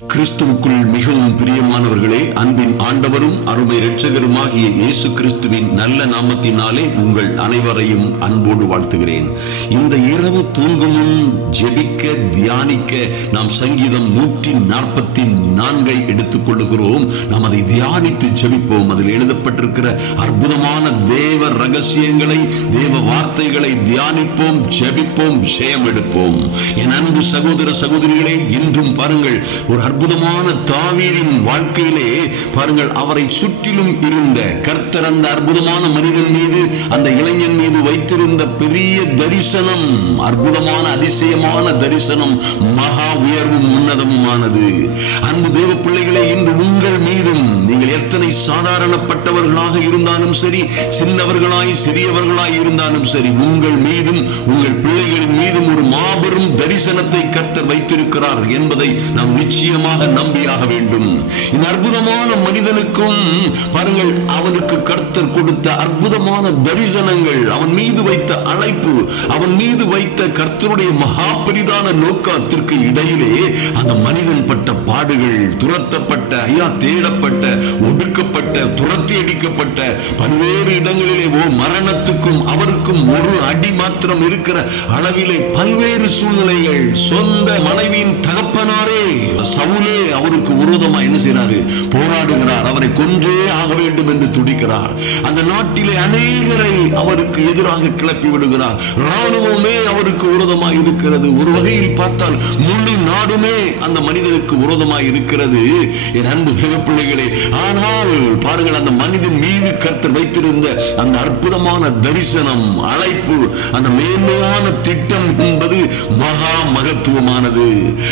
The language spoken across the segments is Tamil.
கிறிஸ்துவுக்குள் மிகவும் பிரியமானவர்களே, அன்பின் ஆண்டவரும் அருமை இரட்சகருமாகிய இயேசு கிறிஸ்துவின் நல்ல நாமத்தினாலே உங்கள் அனைவரையும் அன்போடு வாழ்த்துகிறேன். இந்த இரவு தூங்கும் முன் ஜெபிக்க தியானிக்க நாம் சங்கீதம் 144 எடுத்துக் கொள்ளுகிறோம். நாம் அதை தியானித்து ஜெபிப்போம். அதில் எழுதப்பட்டிருக்கிற அற்புதமான தேவ ரகசியங்களை, தேவ வார்த்தைகளை தியானிப்போம், ஜெபிப்போம், ஜெயம் எடுப்போம். என் அன்பு சகோதர சகோதரிகளே, இன்றும் பாருங்கள், ஒரு அற்புதமான தாவீதின் வாழ்க்கையிலே பாருங்கள், அவரை சுற்றிலும் இருந்த கர்த்தர் அந்த அற்புதமான மனிதன் மீது, அந்த இளைஞன் மீது வைத்திருந்த பெரிய தரிசனம், அற்புதமான அதிசயமான தரிசனம், மகா உயர்வும் உன்னதமுமானது. அன்பு தேவ பிள்ளைகளே, இன்று உங்கள் மீதும் நீங்கள் எத்தனை சாதாரணப்பட்டவர்களாக இருந்தாலும் சரி, சின்னவர்களாய் சிறியவர்களாய் இருந்தாலும் சரி, உங்கள் மீதும் உங்கள் பிள்ளைகளின் மீதும் ஒரு மாபெரும் தரிசனத்தை கர்த்தர் வைத்திருக்கிறார் என்பதை நாம் நிச்சயமாக நம்பியாக வேண்டும். இந்த அற்புதமான மனிதனுக்கும் பாருங்கள், அவனுக்கு கர்த்தர் கொடுத்த அற்புதமான தரிசனங்கள், அவன் மீது வைத்த அழைப்பு, அவன் மீது வைத்த கர்த்தருடைய மகா பெரிதான நோக்கத்திற்கு இடையிலே அந்த மனிதன் பட்ட பாடுகள், துரத்தப்பட்ட, தேடப்பட்ட, ஒடுக்கப்பட்ட, துரத்தி அடிக்கப்பட்ட, பல்வேறு இடங்களிலே மரணத்துக்கும் அவருக்கும் ஒரு அடி மாத்திரம் இருக்கிற அளவிலே பல்வேறு சூழ்நிலைகள். சொந்த மனைவியின் தகப்பனாரே சவுலே அவருக்கு விரோதமாக என்ன செய்கிறாரு? போராடுகிறார். அவரை கொன்றே ஆக வேண்டும் என்று துடிக்கிறார். அந்த நாட்டிலே அநேகரை அவருக்கு எதிராக கிளப்பி விடுகிறார். ராணுவமே அவருக்கு விரோதமாக இருக்கிறது. ஒரு வகையில் பார்த்தால் முழு நாடுமே அந்த மனிதனுக்கு விரோதமாக இருக்கிறது. என் அன்பு பிள்ளைகளே, ஆனால் பாருங்கள், அந்த மனிதன் மீது கர்த்தர் வைத்திருந்த அந்த அற்புதமான தரிசனம், அழைப்பு, அந்த மேன்மையான திட்டம் என்பது மகா மகத்துவமானது.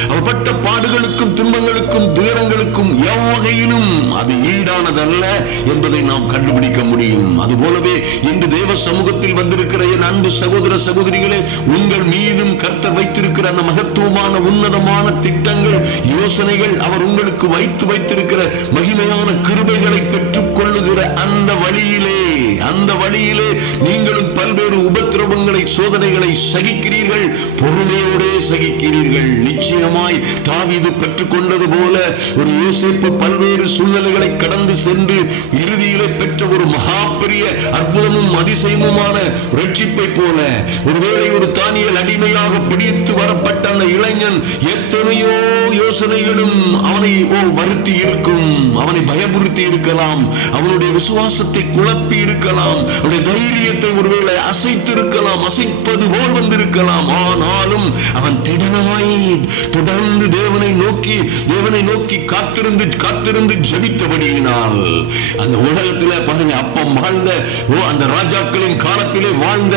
அவர் பட்ட பாடுகளுக்கும் துன்பங்களுக்கும் துயரங்களுக்கும் எவ்வகையிலும் அது ஈடானதல்ல என்பதை நாம் கண்டுபிடிக்க முடியும். அதுபோலவே இன்று தேவ சமூகத்தில் வந்திருக்கிற என் அன்பு சகோதர சகோதரிகளே, உங்கள் மீதும் கர்த்தர் வைத்திருக்கிற அந்த மகத்துவமான உன்னதமான திட்டங்கள், யோசனைகள், அவர் உங்களுக்கு வைத்திருக்கிற மகிமையான கிருபைகளை பெற்றுக் கொள்ளுகிற அந்த வழியிலே நீங்களும் பல்வேறு உபத்திரவங்களை, சோதனைகளை சகிக்கிறீர்கள், பொறுமையோடு சகிக்கிறீர்கள். நிச்சயமாய் தாவீது பெற்றுக் கொண்டது போல ஒரு யோசேப்பு பல்வேறு சூழ்நிலைகளை கடந்து சென்று இறுதியிலே பெற்ற ஒரு மகா பெரிய அற்புதமும் அதிசயமுமான ரட்சிப்பை போல, ஒருவேளை ஒரு தானியல் அடிமையாக பிடித்து வரப்பட்ட அந்த இளைஞன் எத்தனையோ யோசனைகளும் அவனை வருத்தி இருக்கும், அவனை பயமுறுத்தி இருக்கலாம், அவனுடைய விசுவாசத்தை குழப்பி இருக்கலாம், அவனுடைய தைரியத்தை ஒருவேளை அசைத்திருக்கலாம், அசைப்பது போல் வந்திருக்கலாம். ஆனாலும் அவன் திடனாய் தொடர்ந்து தேவனை நோக்கி காத்திருந்து ஜெபித்தபடியினால் அந்த உலகத்தில் பாருங்க, அப்பம் வாழ்ந்த அந்த ராஜாக்களின் காலத்திலே வாழ்ந்த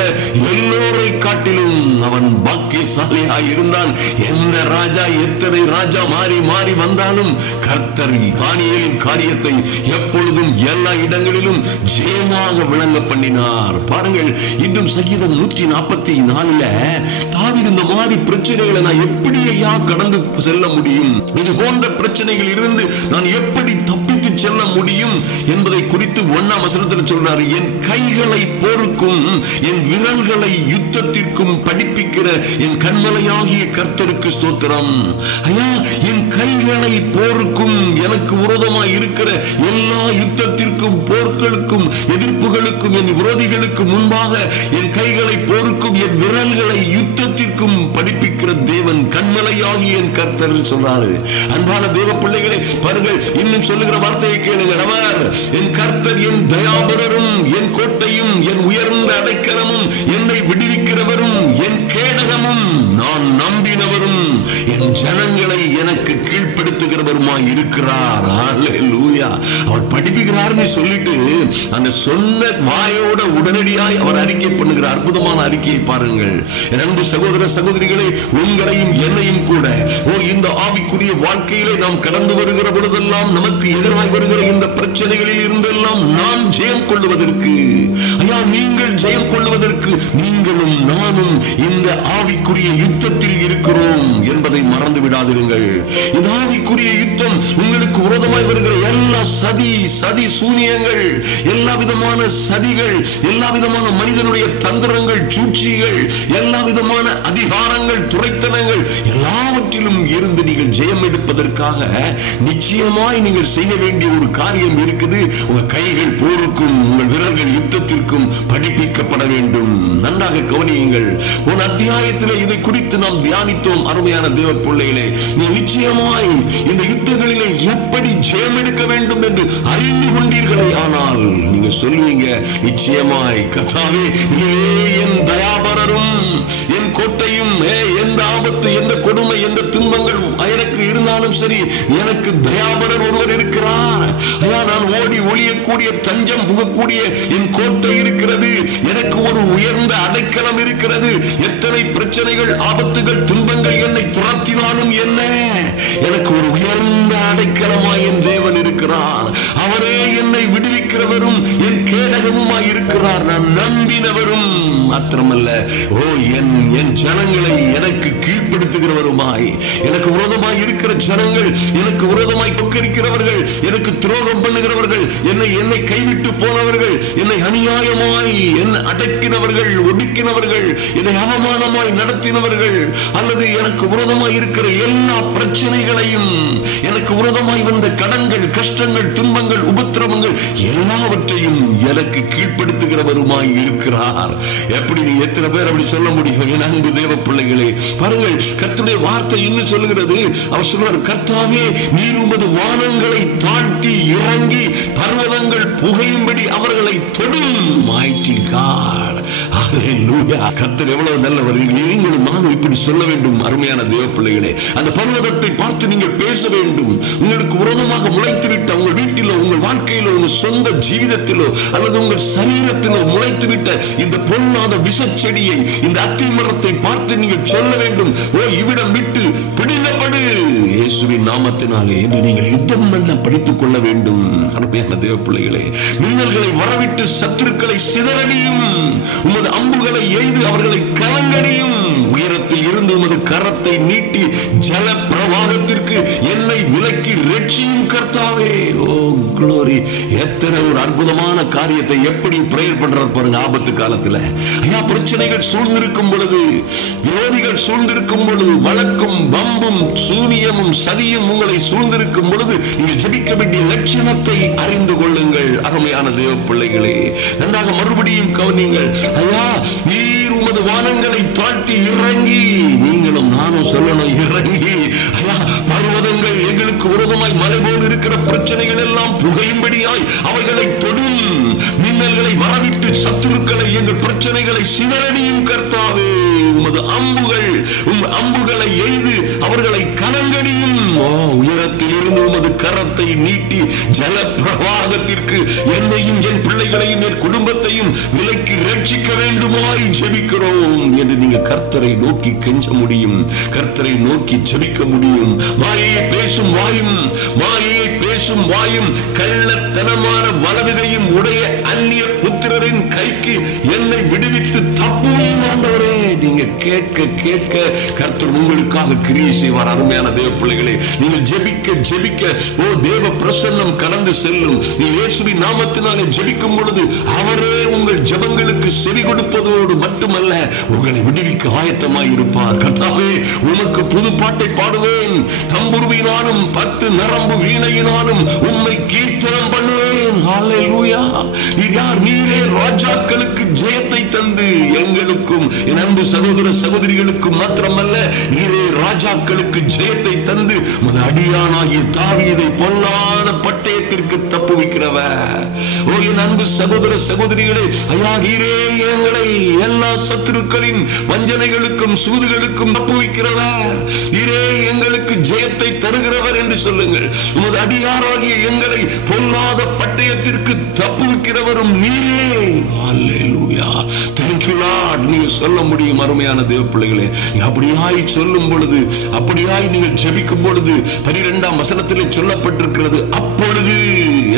எல்லோரை காட்டிலும் அவன் பாக்கியசாலியாய் இருந்தான். எந்த ராஜா, எத்தனை ராஜா மாறி வந்தாலும் கர்த்தர் தானியேலின் காரியத்தை எப்பொழுதும் எல்லா இடங்களிலும் ஜெயமாக விளங்க பண்ணினார். பாருங்கள், இன்னும் சங்கீதம் 144 தாவீது இந்த மாதிரி பிரச்சனைகளை நான் எப்படி கடந்து செல்ல முடியும், இது போன்ற பிரச்சனைகள் இருந்து நான் எப்படி தப்பித்து செல்ல முடியும் என்பதை குறித்து 1ஆம் வசனத்தில் சொல்றாரு, என் கைகளை போருக்கும் என் விரல்களை யுத்தத்திற்கும் படிப்பிக்கிற என் கண்மலையாகிய கர்த்தருக்கு ஸ்தோத்திரம். ஐயா, என் கைகளை போருக்கும், எனக்கு விரோதமாய் இருக்கிற எல்லா யுத்தத்திற்கும், போர்களுக்கும், எதிர்ப்புகளுக்கும், என் விரோதிகளுக்கு முன்பாக என் கைகளை போருக்கும், என் விரல்களை யுத்தத்திற்கும் படிப்பிக்கிற தேவன், கண்மலையாகிய என் கர்த்தர் சொல்றாரு. அன்பான தேவ பிள்ளைகளே, பாருங்கள், இன்னும் சொல்லுகிற வார்த்தையை கேளுங்கள். அவர் என் கர்த்தர், என் தயாபரரும், என் கோட்டையும், என் உயர்ந்த அடைக்கலமும், என்னை விடுவிக்கிறவரும், என் கேடகமும், நான் நம்பினவரும், என் ஜனங்களை எனக்கு கீழ்ப்படுத்துகிறவருமாய் இருக்கிறார். அல்லேலூயா. அவர் படிப்புகிறார்னு சொல்லிட்டு அந்த சொன்ன வாயோட உடனடியாய் அவர் அறிக்கை பண்ணுகிற அற்புதமான அறிக்கையை பாருங்கள். அன்பு சகோதர சகோதரிகளை, உங்களையும் என்னையும் கூட இந்த ஆவிக்குரிய வாழ்க்கையிலே நாம் கடந்து வருகிற பொழுதெல்லாம், நமக்கு எதிராக வருகிற இந்த பிரச்சனைகளில் இருந்தெல்லாம் நாம் ஜெயம் கொள்ளுவதற்கு, ஐயா, நீங்கள் ஜெயம் கொள்ளுவதற்கு நீங்களும் நானும் இந்த ஆவிக்குரிய யுத்தத்தில் இருக்கிறோம் என்பதை மறந்து விடாதிருங்கள். இந்த ஆவிக்குரிய யுத்தம் உங்களுக்கு விரோதமாய் வருகிற எல்லா சதி சூனியங்கள், எல்லா விதமான சதிகள், எல்லா விதமான மனிதனுடைய தந்திரங்கள், சூழ்ச்சிகள், எல்லா விதமான அதிகாரங்கள், துரைத்தனங்கள் எல்லாவற்றிலும் இருந்து நீங்கள் ஜெயம் எடுப்பதற்காக நிச்சயமாய் நீங்கள் செய்ய வேண்டிய ஒரு காரியம் இருக்குது. உங்க கைகள் போருக்கும் உங்கள் விரல்கள் யுத்தத்திற்கும் படிப்பிக்கப்பட வேண்டும். நன்றாக கவனியுங்கள். ஒரு அத்தியாயத்தில் இதை குறித்து நாம் தியானித்தோம். அருமையான தேவ பிள்ளைகளே, நிச்சயமாய் இந்த யுத்தங்களிலே எப்படி ஜெயம் எடுக்க வேண்டும் என்று அறிந்து கொண்டீர்களே ஆனால் நீங்க சொல்லுவீங்க, நிச்சயமாய் கர்த்தாவே நீரே என் தயாபரரும் என் கோட்டையும், எந்த ஆபத்து, எந்த கொடுமை, எந்த துன்பங்கள் எனக்கு இருந்தாலும் சரி, எனக்கு தயாபரர் ஒருவர் இருக்கிறார். ஐயா, நான் ஓடி ஒளியக்கூடிய தஞ்சம் புகக்கூடிய என் கோட்டை இருக்கிறது. எனக்கு ஒரு உயர்ந்த அடைக்கலம் இருக்கிறது. எத்தனை பிரச்சனைகள், ஆபத்துகள், துன்பங்கள் என்னை துரத்தினாலும் என்ன, எனக்கு ஒரு உயர்ந்த அடைக்கலமாய் என் தேவன் இருக்கிறார். அவரே என்னை விடுவிக்கிறவரும் என் கேடகமுமாய் இருக்கிறார். நான் நம்பினவரும் மாத்திரமல்ல, என் ஜனங்களை எனக்கு கீழ்ப்படுத்துகிறவருமாய், எனக்கு விரோதமாய் இருக்கிற ஜனங்கள், எனக்கு விரோதமாய் கொக்கரிக்கிறவர்கள், எனக்கு துரோகம் பண்ணுகிறவர்கள், என்னை கைவிட்டு போனவர்கள், என்னை அநியாயமாய் என்னை அடக்கினவர்கள், ஒடுக்கினவர்கள், என்னை அவமானமாய் நடத்தினவர்கள், அல்லது எனக்கு விரோதமாய் இருக்கிற எல்லா பிரச்சனைகளையும், எனக்கு விரோதமாய் வந்த கடன்கள், கஷ்டங்கள், துன்பங்கள், உபத்திரவங்கள் எல்லாவற்றையும் எனக்கு கீழ்ப்படுத்துகிறவருமாய் இருக்கிறார். எப்படி நீ எத்தனை பேர் அப்படி சொல்ல முடியும்? என் அன்பு தேவ பிள்ளைகளே, பாருங்கள், கர்த்தருடைய வார்த்தை இன்னும் சொல்லுகிறது. அவர் சொல்றார், கர்த்தாவே நீர் உமது வானங்களை தாழ்த்தி இறங்கி பர்வதங்கள் புகையும்படி அவர்களை தொடும். Mighty God. Hallelujah. கர்த்தர் எவ்வளவு நல்லவர். நீங்களும் நானும் இப்படி சொல்ல வேண்டும். அருமையான தேவ பிள்ளைகளே, அந்த பர்வதத்தை பார்த்து நீங்கள் பேச வேண்டும். உங்களுக்கு விரோதமாக முளைத்துவிட்ட உங்கள் வீட்டிலோ, உங்கள் வாழ்க்கையிலோ, உங்கள் சொந்த ஜீவிதத்திலோ அல்லது உங்கள் சரீரத்திலோ முளைத்துவிட்ட இந்த பொல்லாத விஷச்செடியை, இந்த அத்தி மரத்தை பார்த்து நீங்கள் சொல்ல வேண்டும், இவ்விடம் விட்டு பிடிக்கப்படு இயேசுவின் நாமத்தினாலே என்று நீங்கள் யுத்தம் பண்ண படித்துக் கொள்ள வேண்டும். அருமையான தேவ பிள்ளைகளே, மின்னல்களை வரவிட்டு சத்துருக்களை சிதறடியும், உமது அம்புகளை எய்து அவர்களை கலங்கடியும். உயரத்தில் இருந்து உமது கரத்தை நீட்டி ஜல பிரவாகத்திற்கு என்னை விலக்கி ரட்சியும் கர்த்தாவே. ஓ க்ளோரி! எத்தனை ஒரு அற்புதமான காரியத்தை எப்படி பிரேயர் பண்றார் பாருங்க. ஆபத்து காலத்துல ஐயா, பிரச்சனைகள் சூழ்ந்திருக்கும் பொழுது, விரோதிகள் சூழ்ந்திருக்கும் பொழுது, வழக்கும் பம்பும் சூனியமும் சதியும் உங்களை சூழ்ந்திருக்கும் பொழுது நீங்கள் ஜெபிக்க வேண்டிய லட்சணத்தை அறிந்து கொள்ளுங்கள். அருமையான தேவ பிள்ளைகளே, நன்றாக மறுபடியும் கவனியுங்கள். ஐயா, நீர் உமது வானங்களை தாழ்த்தி இறங்கி, நீங்களும் நானும் சொல்லணும், இறங்கி ஐயா, பர்வதங்கள் எங்களுக்கு விரோதமாய் மலை போல் இருக்கிற பிரச்சனைகள் எல்லாம் புகையும்படியாய் அவைகளை தொடும். மின்னல்களை வரவிட்டு சத்துருக்களை, எங்கள் பிரச்சனைகளை சிதறடியும் கர்த்தாவே. உமது அம்புகளை எய்து அவர்களை கலங்கடியும். உயரத்தில் இருந்து உமது கரத்தை நீட்டி ஜல பிரவாகத்திற்கு என்னையும் என் பிள்ளைகளையும் என் குடும்பத்தையும் விலைக்கு ரட்சிக்க வேண்டுமாய் ஜெபிக்கிறோம் என்று நீங்க கர்த்தரை நோக்கி கெஞ்ச முடியும். கர்த்தரை நோக்கி ஜெபிக்க முடியும். மாயையை பேசும் வாயும் கள்ளத்தனமான வலதுகையும் உடைய அந்நிய புத்திரரின் கைக்கு என்னை விடுவித்து தப்புவையும் ஆண்டவரே. நீங்க கேட்க கேட்க கர்த்தர் உங்களுக்காக கிரியை செய்வார். அருமையான தேவ பிள்ளைகளே, நீங்கள் ஜெபிக்க தேவ பிரசன்னம் கடந்து செல்லும். நீ இயேசுவின் நாமத்தினாலே ஜெபிக்கும் பொழுது அவரே உங்கள் ஜெபங்களுக்கு செவி கொடுப்பதோடு மட்டுமல்ல, உங்களை விடுவிக்க ஆயத்தமாய் இருப்பார். கர்த்தாவே, உமக்கு புது பாட்டை பாடுவேன், தம்புருவினாலும் 10 நரம்பு வீணையினாலும் உம்மை கீர்த்தனம் பண்ணுவேன். ஹல்லேலூயா! நீரே ராஜாக்களுக்கு ஜெயத்தை தந்து எங்களுக்கும் என் அன்பு சகோதர சகோதரிகளுக்கும் மாத்திரமல்ல, நீரே ராஜாக்களுக்கு ஜெயத்தை தந்து உமது அடியானாகிய தாவீதை பொல்லாத பட்டயத்திற்கு தப்புவிக்கிறவர். ஓ என் அன்பு சகோதர சகோதரிகளே, ஐயா, நீரே எங்களை எல்லா சத்துருக்களின் வஞ்சனைகளுக்கும் சூதுகளுக்கும் தப்புவிக்கிறவர். நீரே எங்களுக்கு ஜெயத்தை தருகிறவர் என்று சொல்லுங்கள். உமது அடியாராகிய எங்களை பொல்லாத பட்டயத்திற்கு தப்புவிக்கிறவரும் நீரே. ஹல்லேலூயா! Thank you Lord. நீங்க சொல்ல முடியும். அருமையான தேவ பிள்ளைகளே, அப்படியாய் சொல்லும் பொழுது, அப்படியாய் நீங்கள் ஜெபிக்கும் பொழுது 12ஆம் வசனத்திலே சொல்லப்பட்டிருக்கிறது, அப்பொழுது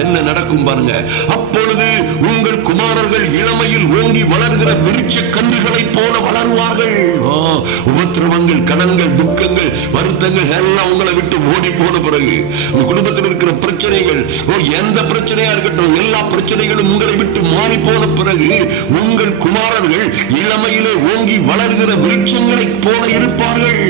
என்ன நடக்கும் பாருங்க. அப்பொழுது உங்கள் குமாரர்கள் இளமையில் ஓங்கி வளர்கிற விருட்ச கன்றுகளை போல வளருவார்கள். உபத்திரவங்கள், கடன்கள், துக்கங்கள், வருத்தங்கள் எல்லாம் உங்களை விட்டு ஓடி போன பிறகு, உங்க குடும்பத்தில் இருக்கிற பிரச்சனைகள், எந்த பிரச்சனையா இருக்கட்டும், எல்லா பிரச்சனைகளும் உங்களை விட்டு மாறி போன பிறகு உங்கள் குமாரர்கள் இளமையிலே ஓங்கி வளர்கிற விருட்சங்களை போல இருப்பார்கள்.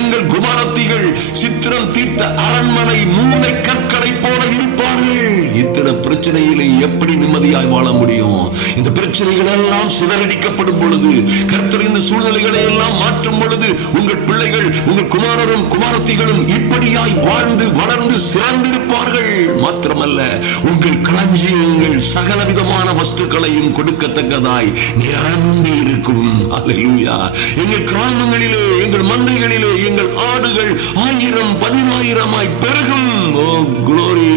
எங்கள் குமாரத்திகள் சித்திரம் தீர்த்த அரண்மனை மூளை கற்களை போல இருப்பார்கள். இத்தனை பிரச்சனையிலே எப்படி நிம்மதியாய் வாழ முடியும்? இந்த பிரச்சனைகள் எல்லாம் சிதறடிக்கப்படும் பொழுது, கர்த்தர் இந்த சூழ்நிலைகளை எல்லாம் மாற்றும் பொழுது, உங்கள் பிள்ளைகள், உங்கள் குமாரரும் குமாரத்திகளும் இப்படியாய் வாழ்ந்து வளர்ந்து சிறந்திருப்பார்கள். மாத்திரமல்ல, உங்கள் களஞ்சியங்கள் சகல விதமான வஸ்துக்களையும் கொடுக்கத்தக்கதாய் நிரம்பி இருக்கும். அல்லேலூயா. எங்கள் கிராமங்களிலே, எங்கள் மந்தைகளிலே எங்கள் ஆடுகள் 1000 10,000 பெருகும். ஓ குளோரி.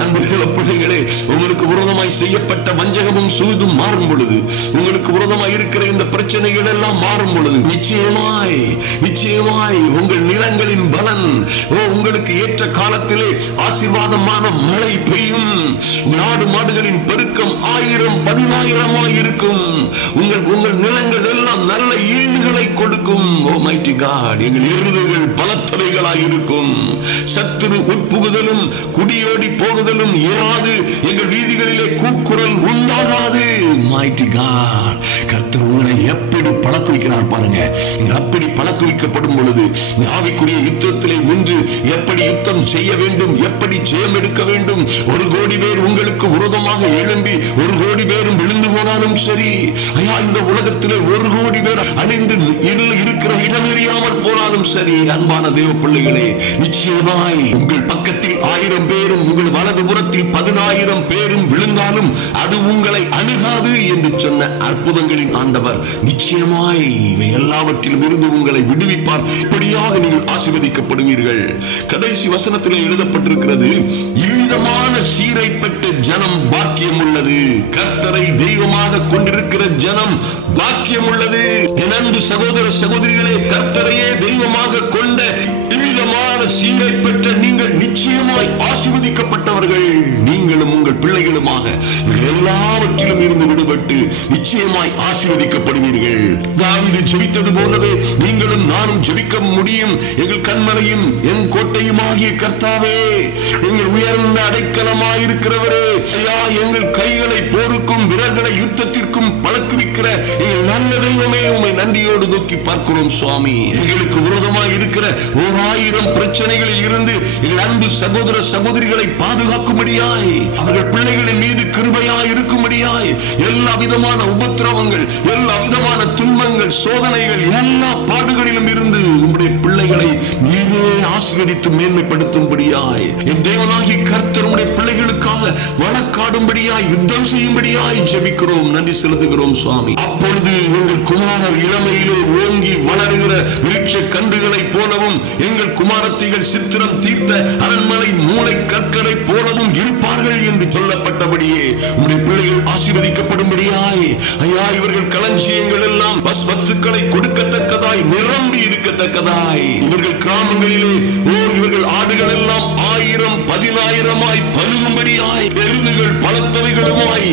அன்பு தேவ பிள்ளைகளே, உங்களுக்கு விரோதமாய் செய்யப்பட்ட வஞ்சகமும் சூதும் மாறும் பொழுது, உங்களுக்கு விரோதமாய் இருக்கிற இந்த பிரச்சனைகள் எல்லாம் மாறும் பொழுது, நிச்சயமாய் நிச்சயமாய் உங்கள் நிலங்களின் பலன், உங்களுக்கு ஏற்ற காலத்திலே ஆசீர்வாதமான மழை பெய்யும். நாடு மாடுகளின் பெருக்கம் 1000 10,000 இருக்கும். உங்கள் நிலங்கள் எல்லாம் நல்ல ஈடுகளை கொடுக்கும். Oh mighty God. எங்கள் எருதுகள் பலத்தவைகளாய் இருக்கும். சத்துரு உட்புகுதலும் குடியோடி போகுதலும் இராது. எங்கள் வீதிகளிலே கூக்குரல் உண்டாகாது. Mighty God. கர்த்தர் உங்களை எப்படி பழக்க வைக்கிறார் பாருங்க. அப்படி பழக்க வைக்கப்படும் பொழுது, ஆவிக்குரிய யுத்தத்திலே நின்று எப்படி யுத்தம் செய்ய வேண்டும், எப்படி ஜெயம் எடுக்க வேண்டும். 1 கோடி பேர் உங்களுக்கு விரோதமாக எழும்பி 1 கோடி பேரும் விழுந்து போனாலும் சரி, ஐயா, இந்த உலகத்திலே 1 கோடி பேர் அழிந்து இருக்கிற இடமறியாமல் போனாலும் சரி, அன்பான தேவ பிள்ளைகளே, நிச்சயமாய் உங்கள் பக்கத்தில் 1000 பேரும் உங்கள் வலது புறத்தில் 10,000 பேரும் விழுந்தாலும் அது உங்களை அணுகாது என்று சொன்ன அற்புதங்களின் ஆண்டவர் நிச்சயமாய் இவை எல்லாவற்றிலும் இருந்து உங்களை விடுவிப்பார். இப்படியாக நீங்கள் ஆசீர்வதிக்கப்படுவீர்கள். கடைசி வசனத்திலே எழுதப்பட்டிருக்கிறது, இவ்விதமான சீரை பெற்ற ஜனம் பாக்கியம் உள்ளது. கர்த்தரை தெய்வமாக கொண்டிருக்கிற ஜனம் பாக்கியம் உள்ளது. என் அன்பு சகோதர சகோதரிகளே, கர்த்தரையே தெய்வமாக கொண்ட இவ்விதமான சீரை பெற்ற நீங்கள் நிச்சயமாய் ஆசீர்வதிக்கப்பட்டவர்கள். நீங்களும் உங்கள் பிள்ளைகளுமாக எல்லாவற்றிலும் இருந்து விடுபட்டு நிச்சயமாய் ஆசீர்வதிக்கப்படுவீர்கள். தாவீது ஜெபித்தது போலவே நீங்களும் நானும் ஜெபிக்க முடியும். எங்கள் கண்மலையும் என் கோட்டையுமாகிய கர்த்தாவே, எங்கள் உயர்ந்த அடைக்கலமாயிருக்கிறவரே, ஐயா, எங்கள் கைகளை போருக்கும் விரல்களை யுத்தத்திற்கும் பழக்குவிக்கிற எங்கள் நல்ல தெய்வமே, உம்மை நன்றியோடு நோக்கி பார்க்கிறோம் சுவாமி. எங்களுக்கு விரோதமாய் இருக்கிற 1000 பிரச்சனைகளில் இருந்து எங்கள் அன்பு சகோதர சகோதரிகளை பாதுகாக்கும்படியாய், அவர்கள் பிள்ளைகளின் மீது கிருபையாய் இருக்கும்படியாய், எல்லா விதமான உபத்திரவங்கள், எல்லா விதமான துன்பங்கள், சோதனைகள், எல்லா பாடுகளிலும் இருந்து உம்முடைய பிள்ளைகளை நீரே ஆசீர்வதித்து மேன்மைப்படுத்தும்படியாய், என் தேவனாகிய கர்த்தர் உம்முடைய பிள்ளைகளுக்காக வழக்காடும்படியாய், யுத்தம் செய்யும்படியாய் ஜெபிக்கிறோம். நன்றி செலுத்துகிறோம் சுவாமி. அப்பொழுது எங்கள் குமாரர் இளமையிலே ஓங்கி வளருகிற விருட்ச கன்றுகளை போலவும், எங்கள் குமாரத்திகள் சித்திரம் தீர்த்த அரண்மனை மூளை கற்களை போலவும் இருப்பார்கள் என்று சொல்லப்பட்டபடியே உம்முடைய பிள்ளைகள் ஆசீர்வதிக்கப்படும்படியாய், ஐயா, இவர்கள் களஞ்சியங்கள் எல்லாம் வஸ்துக்களை கொடுக்கத்தக்கதாய் நிரம்பி இருக்கத்தக்கதாய், இவர்கள் கிராமங்களிலே இவர்கள் ஆடுகள் எல்லாம் 1000 10,000 பலுகும்படியாய், எருதுகள் பலத்தவைகளுமாய்,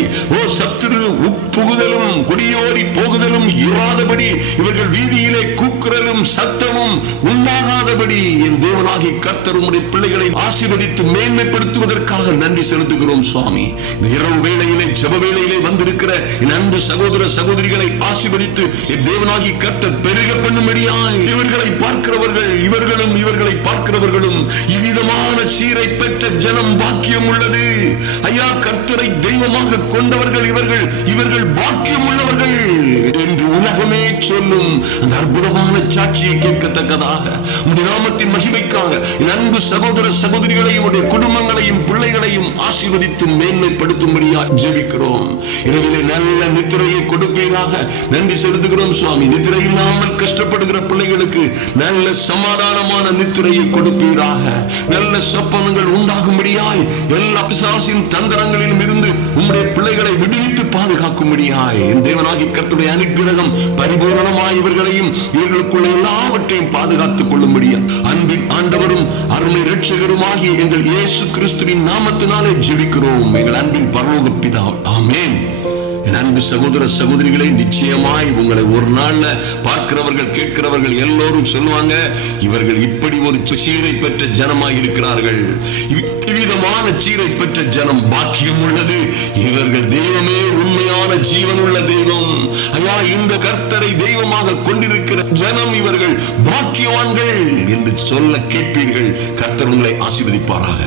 சத்துரு உட்புகுதலும் குடியோடி போகுதலும் இராதபடி, இவர்கள் வீதியிலே கூக்குரலும் சத்தமும் உண்டாகாதபடி, என் தேவனாகிய கர்த்தர் உம்முடைய பிள்ளைகளை ஆசீர்வதித்து மேன்மைப்படுத்துவதற்காக நன்றி செலுத்துகிறோம் சுவாமி. இந்த இரவு வேளையிலே, ஜெப வேளையிலே வந்திருக்கிற என் அன்பு சகோதர சகோதரிகளை ஆசீர்வதித்து என் தேவனாகிய கர்த்தர் பெருக பண்ணும்படியாய், இவர்களை பார்க்கிறவர்கள், இவர்களை பார்க்கிறவர்களும் இவ்விதமான சீரை பெற்ற ஜனம் பாக்கியம் உள்ளது. ஐயா, கர்த்தரை தெய்வமாக கொண்டவர்கள் இவர்கள் பாக்கியம் உள்ளவர்கள் என்று உலகமே சொல்லும் அந்த அற்புதமான சாட்சியை கேட்கத்தக்கதாக உம்முடைய நாமத்தின் மகிமைக்காக என் அன்பு சகோதர சகோதரிகளையும் உடைய குடும்பங்களையும் பிள்ளைகளையும் ஆசீர்வதித்து மேன்மைப்படுத்தும்படியா ஜெபிக்கிறோம். இரவிலே நல்ல நித்திரையை கொடுப்பீராக. நன்றி செலுத்துகிறோம் சுவாமி. நித்திரை இல்லாமல் கஷ்டப்படுகிற பிள்ளைகளுக்கு நல்ல சமாதானமான நித்திரையை கொடுப்பீராக. நல்ல சொப்பனங்கள் உண்டாகும்படியாய் எல்லா பிசாசின் தந்திரங்களிலும் இருந்து உம்முடைய பிள்ளைகளை விடுவித்து பாதுகாக்கும் கொள்ளும்படியாய் என் தேவனாகி கர்த்தருடைய அனுக்கிரகம் பரிபூரணமாய் இவர்களையும் இவர்களுக்குள்ள எல்லாவற்றையும் பாதுகாத்துக் கொள்ளும்படியா அன்பின் ஆண்டவரும் அருமை இரட்சகருமாகிய எங்கள் இயேசு கிறிஸ்துவின் நாமத்தினாலே ஜெபிக்கிறோம் எங்கள் அன்பின் பரலோக பிதாவே. ஆமென். என் அன்பு சகோதர சகோதரிகளை, நிச்சயமாய் உங்களை ஒரு நாள்ல பார்க்கிறவர்கள் கேட்கிறவர்கள் எல்லோரும் சொல்லுவாங்க, இவர்கள் இப்படி ஒரு சீரை பெற்ற ஜனமாய் இருக்கிறார்கள், இவ்விதமான சீரை பெற்ற ஜனம் பாக்கியம் உள்ளது, இவர்கள் தெய்வமே உண்மையான ஜீவன் உள்ள தெய்வம், ஐயா இந்த கர்த்தரை தெய்வமாக கொண்டிருக்கிற ஜனம் இவர்கள் பாக்கியவான்கள் என்று சொல்ல கேட்பீர்கள். கர்த்தர் உங்களை ஆசீர்வதிப்பாராக.